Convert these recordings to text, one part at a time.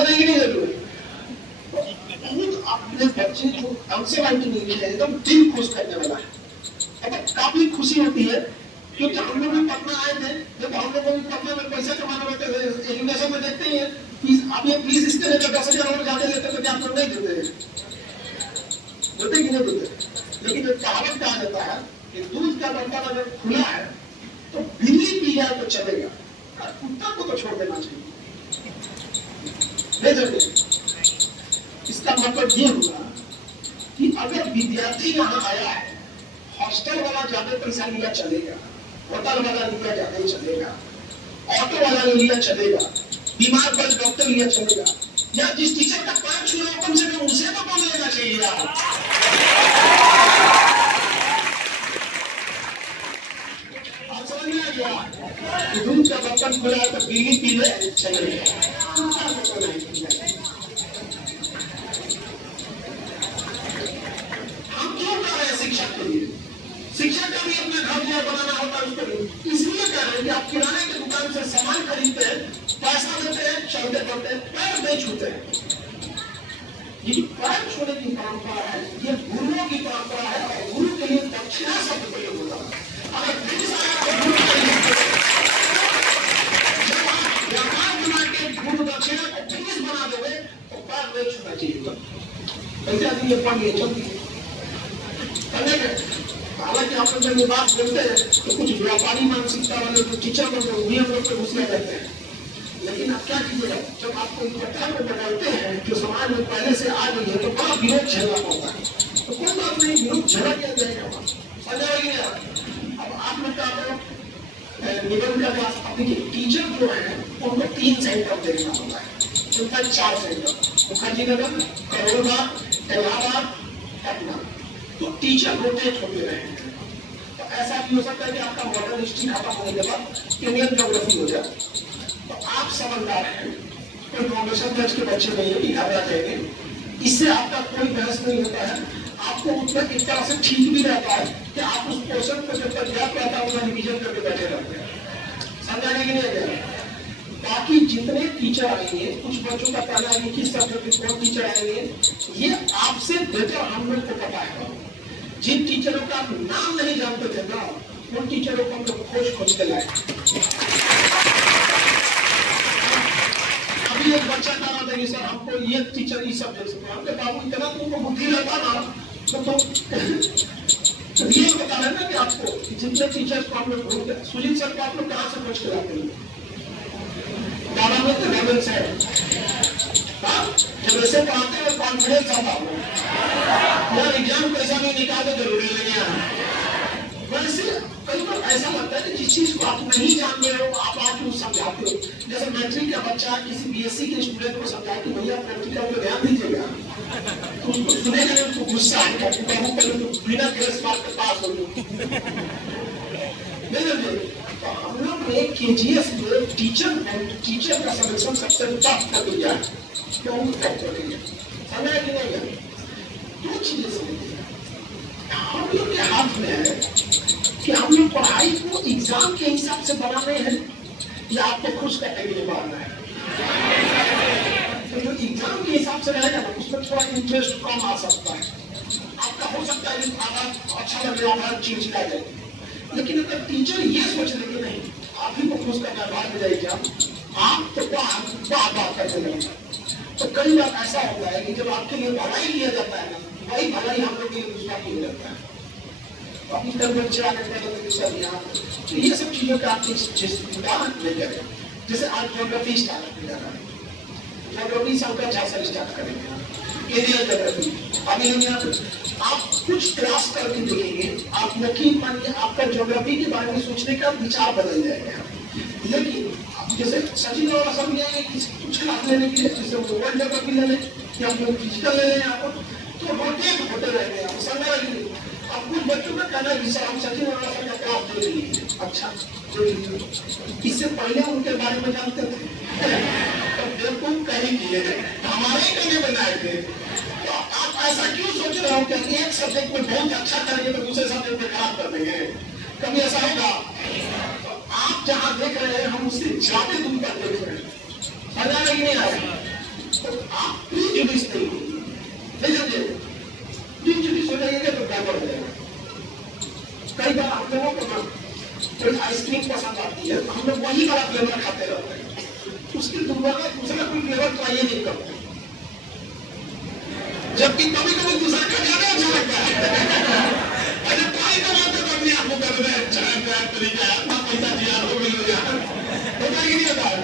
समझने की नहीं जरूरत। अपने बच्चे को हमसे वाइट नहीं है, एकदम दिल खुश करने वाला है। अब काफी खुशी होती है क्योंकि हम लोग भी पटना आए थे, जब हम लोग भी पटना में पैसा कमाने बैठे थे, एजुकेशन में देखते ही है आप ये फीस इसके लिए 10,000 और ज्यादा लेते तो क्या आप लोग नहीं देते कि नहीं देते। लेकिन एक कहावत कहा जाता है कि दूध का बर्तन अगर खुला है तो बिल्ली पी जाए तो चलेगा, कुत्ता को तो छोड़ देना चाहिए, नहीं चलेगा। इसका मतलब ये हुआ कि अगर विद्यार्थी यहाँ आया है, हॉस्टल वाला ज्यादा पैसा लिया चलेगा, होटल वाला लिया ज्यादा चलेगा, ऑटो वाला लिया चलेगा, बीमार पर डॉक्टर लिया चलेगा, या जिस टीचर का पैर छू रहा हो कम से कम उसे तो कम लेना चाहिए आप। समझ में आ गया? दूध का बर्तन खुला है तो बिल्ली पी ले चलेगा। हम क्यों कर रहे हैं शिक्षा के लिए? शिक्षा का भी अपने घर में बनाना होता है, उसको इसलिए कह रहे हैं कि आप किराने की दुकान से सामान खरीदते हैं, पैसा देते हैं, चलते चलते पैर नहीं छूते हैं। ये पैर छूने की परंपरा है, ये गुरुओं की परंपरा है, और गुरु के लिए दक्षिणा शब्द प्रयोग होता है। अगर व्यापार बना के गुरु दक्षिणा को फीस बना दोगे तो पैर नहीं छूना चाहिए। ऐसे आदमी ये पढ़ लिए चलती हालांकि आप लोग जब ये बात बोलते हैं तो कुछ व्यापारी मानसिकता वाले जो टीचर बनते हैं हम लोग घुसने रहते हैं। लेकिन आप क्या कीजिएगा, जब आपको इकट्ठा में बदलते हैं जो समाज में पहले से आ गई है तो बड़ा विरोध झेलना पड़ता है, तो कोई बात नहीं, विरोध झेला किया जाएगा। समझ अब आप लोग का निबंध का क्लास अपनी टीचर जो है उनको 3 सेंटर देखना होता है, उनका 4 सेंटर मुखर्जीनगर, करोलबाग, इलाहाबाद, पटना, तो टीचर रोटेट होते रहेंगे। तो ऐसा भी हो सकता है कि आपका मॉडर्न हिस्ट्री खत्म होने के बाद इंडियन ज्योग्राफी हो जाए, तो आप समझदार हैं, कोई प्रोफेसर बैच के बच्चे नहीं है, घबरा जाएंगे, इससे आपका कोई बहस नहीं होता है। आपको उतना एक तरह से ठीक भी रहता है कि आप उस क्वेश्चन को जब तक याद रहता है उसका रिविजन करके बैठे रहते हैं। समझाने के लिए गया। बाकी जितने टीचर आएंगे, कुछ बच्चों का पहला है किस सब्जेक्ट के कौन टीचर आएंगे, ये आपसे बेहतर हम लोग को पता है। जिन टीचरों का आप नाम नहीं जानते थे ना, उन टीचरों को हम लोग खोज के लाए। अभी एक बच्चा कह रहा था कि सर हमको ये टीचर इस सब्जेक्ट से, हमने बाबू इतना तुमको बुद्धि रहता ना तो ये बता रहे ना कि आपको जितने टीचर्स को हम लोग ढूंढते, सुजीत सर को आप लोग कहाँ से खोज के लाते हैं? दादा में तो लेवल से जब ऐसे पढ़ाते हैं कॉन्फिडेंस आता हो यार, एग्जाम कैसा भी निकाले जरूरी नहीं है। वैसे कई बार ऐसा लगता है कि जिस चीज को आप नहीं जानते हो आप आके समझाते हो। जैसे मैट्रिक का बच्चा किसी बीएससी के स्टूडेंट को समझाए कि भैया प्रैक्टिकल पे ध्यान दीजिएगा, तो उसको सुनेगा नहीं, उसको गुस्सा आएगा कि बाबू पहले तो बिना ग्रेस मार्क के पास हो नहीं। तो हम लोग ने केजीएस में टीचर का सिलेक्शन सबसे टफ कर दिया है, क्यों टफ कर दिया समझ कि नहीं? 2 चीजें समझिए, हम लोग के हाथ में है कि हम लोग पढ़ाई को एग्जाम के हिसाब से बना रहे हैं या आपको खुश करने के लिए बनाना है। तो जो एग्जाम के हिसाब से रहेगा ना उसमें थोड़ा इंटरेस्ट कम आ सकता है, आपका हो सकता है कि अच्छा लग रहा है चिड़चिड़ा जाए। लेकिन अगर टीचर ये सोच ले कि नहीं आप ही को खुश करना बाहर में जाएगा, आप तो बात करते रहेंगे, तो कई बार ऐसा होता है कि जब आपके लिए भलाई लिया जाता है ना, वही भलाई हम लोग के लिए दूसरा किया जाता है। अभी तक बच्चा तो ये सब चीजों का आप उदाहरण ले जाए। जैसे आज ज्योग्राफी स्टार्ट हो जा रहा है, ज्योग्राफी सबका 6 साल स्टार्ट करेंगे, एरियल ज्योग्राफी। अभी आप कुछ क्लास करके देखेंगे, आप यकीन मानिए आपका ज्योग्राफी के बारे में सोचने का विचार बदल जाएगा। लेकिन जैसे सचिन और असम में कुछ क्लास लेने के लिए, जैसे वर्ल्ड ज्योग्राफी ले लें या हम लोग फिजिकल ले लें, आपको तो रोटेट होते रहेंगे, आप समझ रहे। अब कुछ बच्चों का कहना है सर हम सचिन और असम का क्लास दे लीजिए, अच्छा इससे पहले उनके बारे में जानते थे तो बिल्कुल कहीं किए थे, हमारे ही कहने बनाए थे। तो आप ऐसा क्यों सोच रहे हो कि एक सब्जेक्ट में बहुत अच्छा करेंगे तो दूसरे सब्जेक्ट में खराब कर देंगे? कभी ऐसा होगा? तो आप जहाँ देख रहे हैं हम उससे ज्यादा दूर पर देख रहे हैं, मजा नहीं आया। उसकी दुर्बलता दूसरा कोई फ्लेवर ट्राई नहीं करते, जबकि कभी कभी दूसरा का ज्यादा अच्छा लगता है। अरे ट्राई करो तो अपने आप को कर रहे हैं, अच्छा है तरीका है, अपना पैसा दिया हो मिल गया, होता ही नहीं होता है।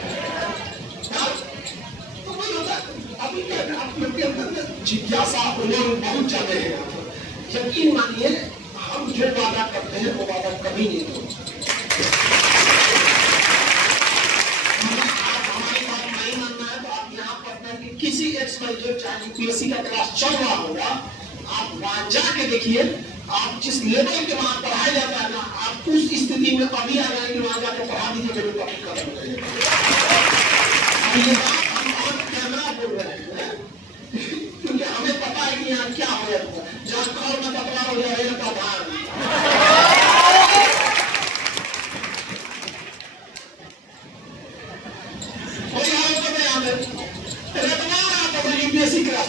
तो वही होता है। अभी क्या है, आप लोग के अंदर जिज्ञासा उमंग बहुत ज्यादा है। यकीन मानिए हम जो वादा करते हैं वो वादा कभी नहीं होता। हमारी बात नहीं मानना है तो आप यहाँ पढ़ते हैं कि किसी XYZ चाहे यूपीएससी का क्लास चल रहा होगा, आप वहां जाके देखिए, आप जिस लेवल के वहां पढ़ाया जाता है ना, आप उस स्थिति में अभी आ जाए कि वहां जाकर पढ़ा दीजिए, मेरे टॉपिक खत्म हो जाएगा। ये बात हम ऑन कैमरा बोल रहे हैं क्योंकि हमें पता है कि यहाँ क्या हो जाता है, जहाँ कौन में पतला हो जाएगा तो भार यूपीएससी क्लास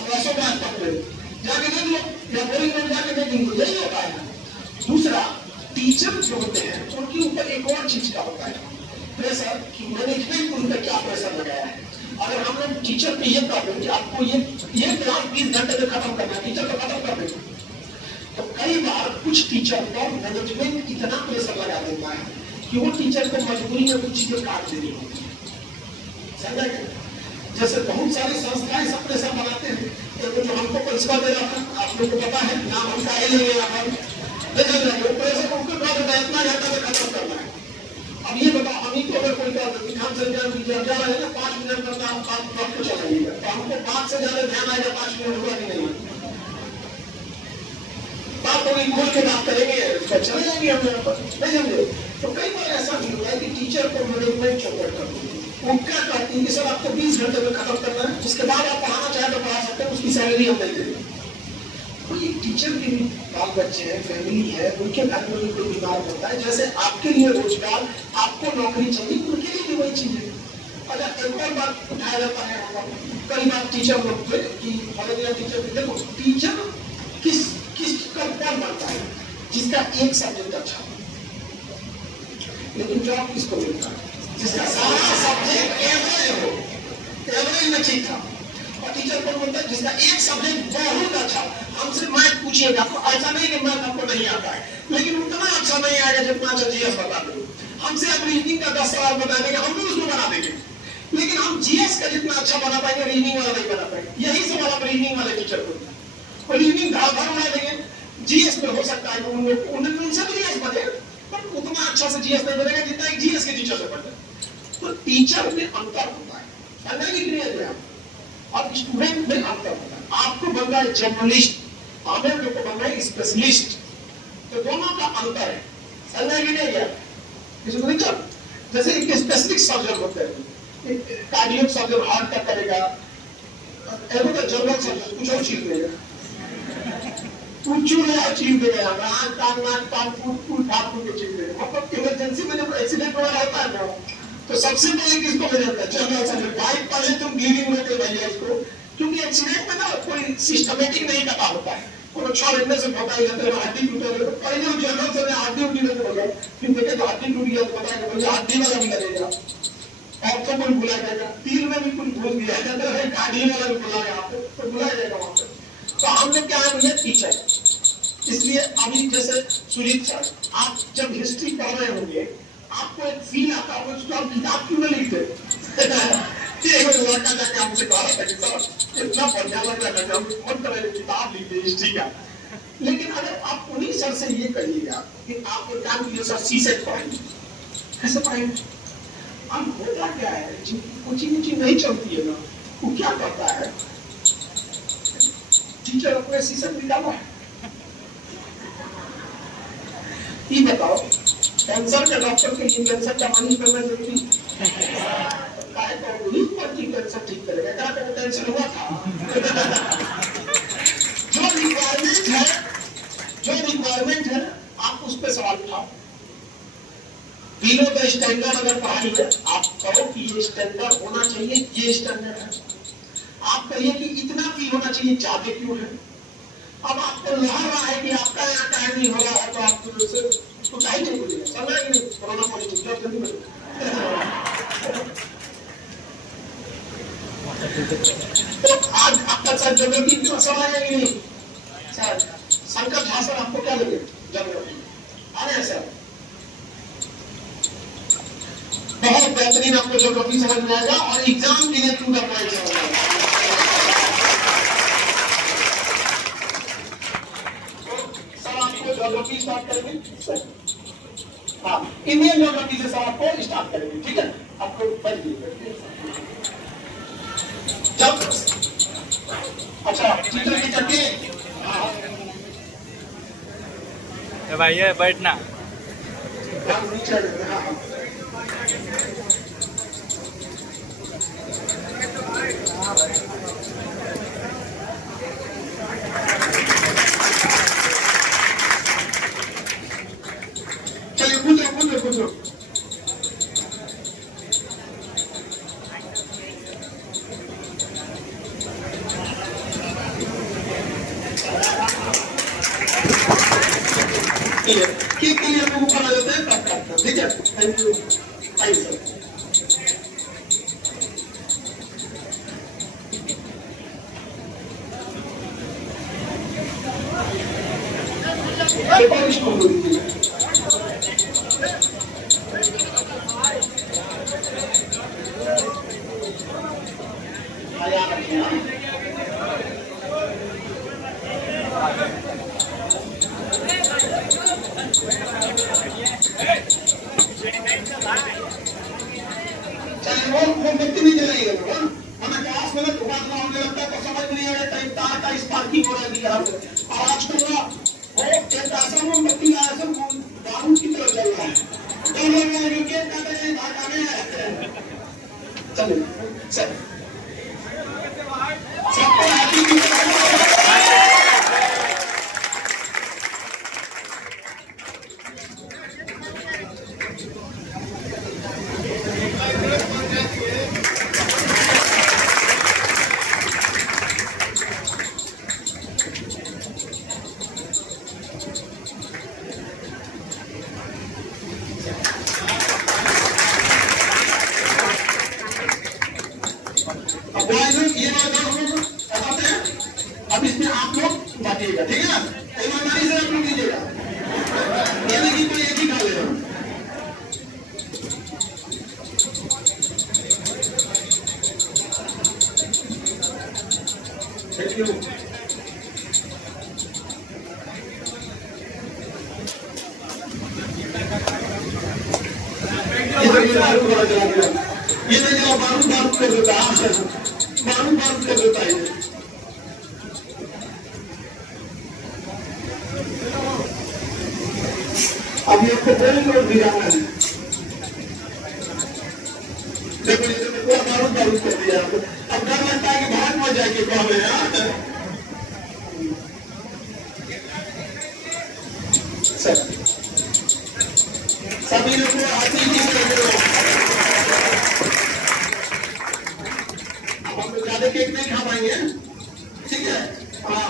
जाके देख लो या बोरिंग में जाके देखेंगे, यही होता है। दूसरा, टीचर जो होते हैं उनके ऊपर एक और चीज का होता है प्रेशर, कि मैनेजमेंट उन पर क्या प्रेशर लगाया है। अगर हम लोग टीचर पे ये कहते हैं कि आपको ये क्लास 20 घंटे में खत्म करना है, टीचर को खत्म कर देंगे, तो कई बार कुछ टीचर को मैनेजमेंट इतना प्रेशर लगा देता है कि वो टीचर को मजबूरी में कुछ चीजें काट देनी होती है। समझा क्या? जैसे बहुत सारी संस्थाएं सब प्रेशर बनाते हैं, तो जो हमको प्रिंसिपल दे रहा था, आप लोग को पता है, नाम हमका ही नहीं है, प्रेशर उनको कहा इतना घंटा में खत्म करना है। अब ये बताओ, हम ही को अगर कोई कहता है हम संज्ञान दीजिए, जा रहे हैं ना 5 मिनट करना, आप क्लॉक को चलाइएगा, तो हमको 5 से ज्यादा ध्यान आएगा, 5 मिनट हुआ कि नहीं बात होगी, खोल के बात करेंगे, चले जाएंगे हम यहाँ पर, नहीं समझे? तो कई बार ऐसा भी हुआ है कि टीचर को मैनेजमेंट चौपट कर देती है। वो क्या कहती है कि सर आपको 20 घंटे में खत्म करना है, उसके बाद आप पढ़ाना चाहे तो पढ़ा सकते हैं, उसकी सैलरी हम नहीं देंगे। तो ये टीचर के भी बाल बच्चे हैं, फैमिली है, उनके घर में भी कोई बीमार होता है, जैसे आपके लिए रोजगार, आपको नौकरी चाहिए, उनके लिए भी वही चीज है। अच्छा, एक और बात उठाया जाता है कई बार टीचर लोग पे कि टीचर, देखो टीचर किस कौन बनता है? जिसका एक सब्जेक्ट अच्छा, लेकिन जॉब किसको मिलता है? जिसका सारा सब्जेक्ट एवरेज हो, एवरेज में ठीक था। और टीचर कौन बनता है? जिसका एक सब्जेक्ट बहुत अच्छा। हमसे मैथ पूछिएगा तो ऐसा नहीं कि मैथ हमको नहीं आता है, लेकिन उतना अच्छा नहीं आएगा जितना अच्छा जीएस बता दो। हमसे आप रीजनिंग का 10 सवाल बता देंगे, हम भी उसको बना देंगे, लेकिन हम जीएस का जितना अच्छा बना पाएंगे, रीजनिंग वाला नहीं बना पाएंगे। यही सवाल आप रीजनिंग वाले टीचर को, रीजनिंग धार धार बना देंगे, जीएस में हो सकता है उनसे भी जीएस बने, पर उतना अच्छा से जीएस नहीं बनेगा जितना एक जीएस के टीचर से बनता है। तो टीचर में अंतर होता है, और स्टूडेंट में अंतर होता है। आपको बनना है जर्नलिस्ट, हमें जो को बनना है स्पेशलिस्ट, तो दोनों का अंतर है। समझा कि नहीं गया? जैसे एक स्पेसिफिक सर्जन होते हैं, कार्डियक सर्जन हार्ट का करेगा, जनरल सर्जन कुछ और चीज देगा, इमरजेंसी में जब एक्सीडेंट वगैरह होता है ना, तो सबसे पहले किसको ले जाता है? General surgeon. भाई पहले तुम ब्लीडिंग में भैया इसको, क्योंकि एक्सीडेंट में ना कोई सिस्टमेटिक नहीं पता होता है, कोई छोड़ने से पता ही जाता है, हड्डी टूटे तो पहले जनरल सर्जन हड्डी उठी नहीं बोला, फिर देखे तो हड्डी टूट गया, पता है भैया हड्डी वाला भी लगेगा, और तो कोई बुला जाएगा, तिल में भी कुछ भूल गया जाता है, गाड़ी वाला भी बुलाएगा आपको, तो बुलाया जाएगा वहां पे। तो हम लोग क्या है भैया टीचर, इसलिए अभी जैसे सुजीत सर, आप जब हिस्ट्री पढ़ रहे होंगे, आपको एक फील आता होगा, उसको आप किताब क्यों नहीं लिखते? लड़का जाके हमसे कहा था कि सर इतना बढ़िया लग रहा है, हम मन कर रहे किताब लिखते हिस्ट्री का। लेकिन अगर आप उन्हीं सर से ये कहिएगा कि आप एक काम कीजिए सर, सीसेट पढ़ाएंगे, कैसे पढ़ाएंगे? अब होता क्या है, कोचिंग नहीं चलती है ना, वो क्या करता है, टीचर अपने सीसेट निकाला है। ये बताओ, कैंसर के डॉक्टर के लिए कैंसर का मालिश करना जरूरी है? कैंसर ठीक करेगा, क्या कैंसर हुआ था? जो रिक्वायरमेंट है आप उस पर सवाल उठाओ। बिलो द स्टैंडर्ड अगर पढ़ाई है, आप कहो कि ये स्टैंडर्ड होना चाहिए, ये स्टैंडर्ड है। आप कहिए कि इतना फी होना चाहिए, ज्यादा क्यों है? अब आपको लहर रहा है कि आपका यहाँ टाइम नहीं हो रहा है, तो आप उसको चाहिए नहीं बोलिएगा, समझ नहीं, कोरोना पॉजिटिव जल्दी तो आज आपका सर ज्योग्राफी क्यों सवाल है नहीं सर? शंकर झा सर आपको क्या लगे ज्योग्राफी आ रहे हैं सर? बहुत बेहतरीन आपको ज्योग्राफी समझ में आएगा और एग्जाम के लिए टू द पॉइंट होगा। सर आपको ज्योग्राफी स्टार्ट करेंगे सर? हाँ, इंडियन ज्योग्राफी से सर आपको स्टार्ट करेंगे, ठीक है? आपको पढ़िए जब अच्छा टीचर की चटनी भाई ये बैठना चलिए पूछो के लिए आपको ऊपर आ जाते हैं तब करते हैं, ठीक है? Thank you sir. Paper school हो रही है याद रखिए वो व्यक्ति नहीं चलाइएगा हमें क्लास में धोखा होने लगता है तो समझ नहीं आ रहा तार का स्पार्किंग हो रहा है और आज कल वो एक ऐसा मोमबत्ती आया सब बारूद की तरह चल रहा है दो लोग विकेट काटे हैं भागाने चलो सर सबको हैप्पी अब इसमें आप लोग बांटिएगा, ठीक है ना? ईमानदारी से आप लोग लीजिएगा, ये नहीं कि कोई एक ही खा ले रहा। Thank you. ये देखिए बारूद कर देता है, बारूद कर देता है। अभी आपको बोल कर दिया है, देखो ये तो पूरा बारूद कर दिया आपको। अब डर लगता है कि भाग मत जाए कि कौन है यार। सभी लोग आती ही हम लोग ज्यादा केक नहीं खा पाएंगे, ठीक है? हाँ,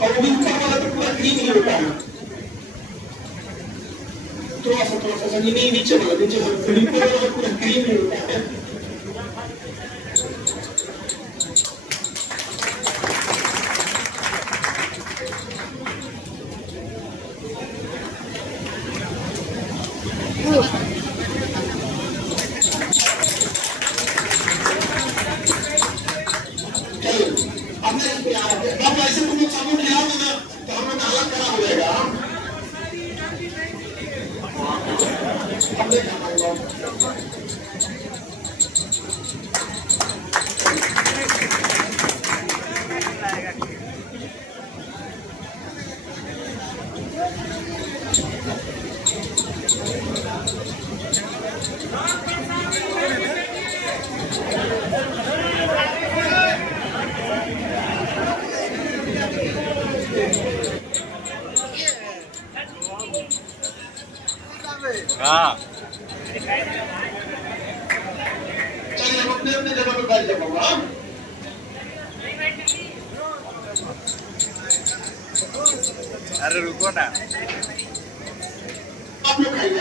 और वो भी ऊपर वाला तो पूरा क्लीन ही होता है, थोड़ा सा नहीं नीचे वाला पूरा क्लीन ही होता है। अब ऐसे तुम लोग सबूत ले आओगे ना तो हम लोग हालत खराब हो जाएगा। हाँ चलिए हम अपने अपने जगह पे बैठ जाऊंगा। अरे रुको ना, आप लोग खाइए।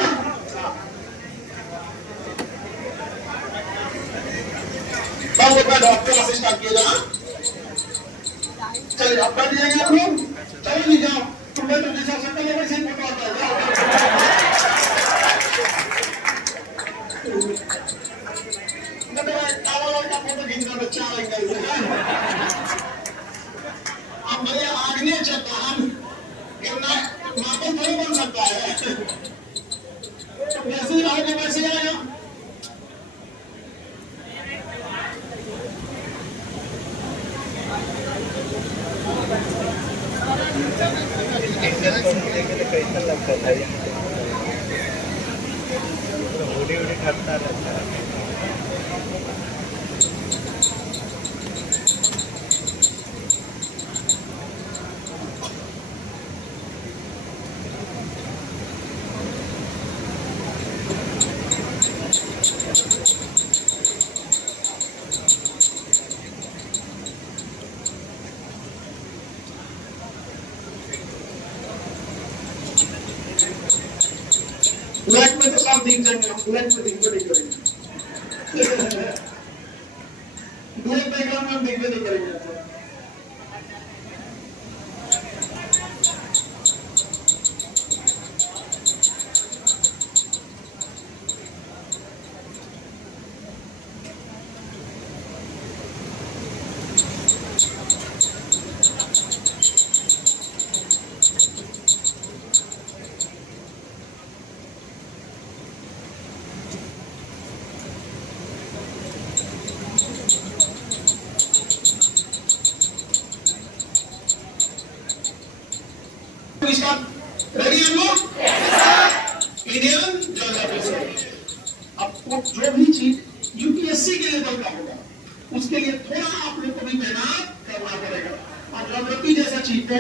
बाबू लोग बैठो, अब क्लास स्टार्ट किया जाए। चलिए अब बैठ जाएंगे आप लोग। चलो जी जाओ, तुम बैठो, जैसा सकते हो वैसे ही फोटो आता है। का फोटो खींचना बच्चा लगता है। अब भैया आगे चलता हम मापन थोड़ी बन सकता है। वैसे ही आओगे वैसे ही आएगा। कैसा लगता था उड़ी उड़ी करता रहता है। ब्लैक में तो सब दिख जाएंगे, हम ब्लैक में दिख नहीं करेंगे। ब्लैक बैकग्राउंड में हम दिख नहीं करेंगे। इसका रेडी है लोग? Indian geography. आपको जो भी चीज यूपीएससी के लेवल का होगा उसके लिए थोड़ा आप लोग को भी मेहनत करना पड़ेगा। और ज्योग्राफी जैसा चीज को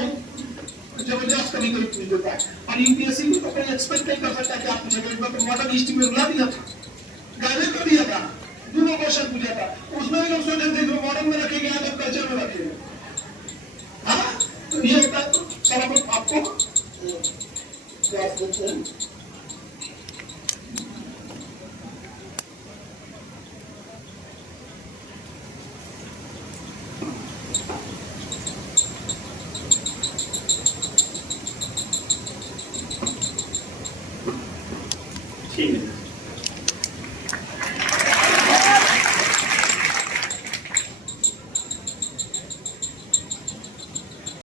जबरदस्त कभी कभी पूछ देता है, और यूपीएससी को तो कोई एक्सपेक्ट नहीं कर सकता कि आप पूछेंगे। तो मॉडर्न हिस्ट्री में रुला दिया था, गाने कर दिया था, 2 क्वेश्चन पूछा था, उसमें भी लोग सोचे थे कि मॉडर्न में रखेंगे या तो कल्चर में रखेंगे। हाँ, तो ये होता है। तो सर आपको क्लास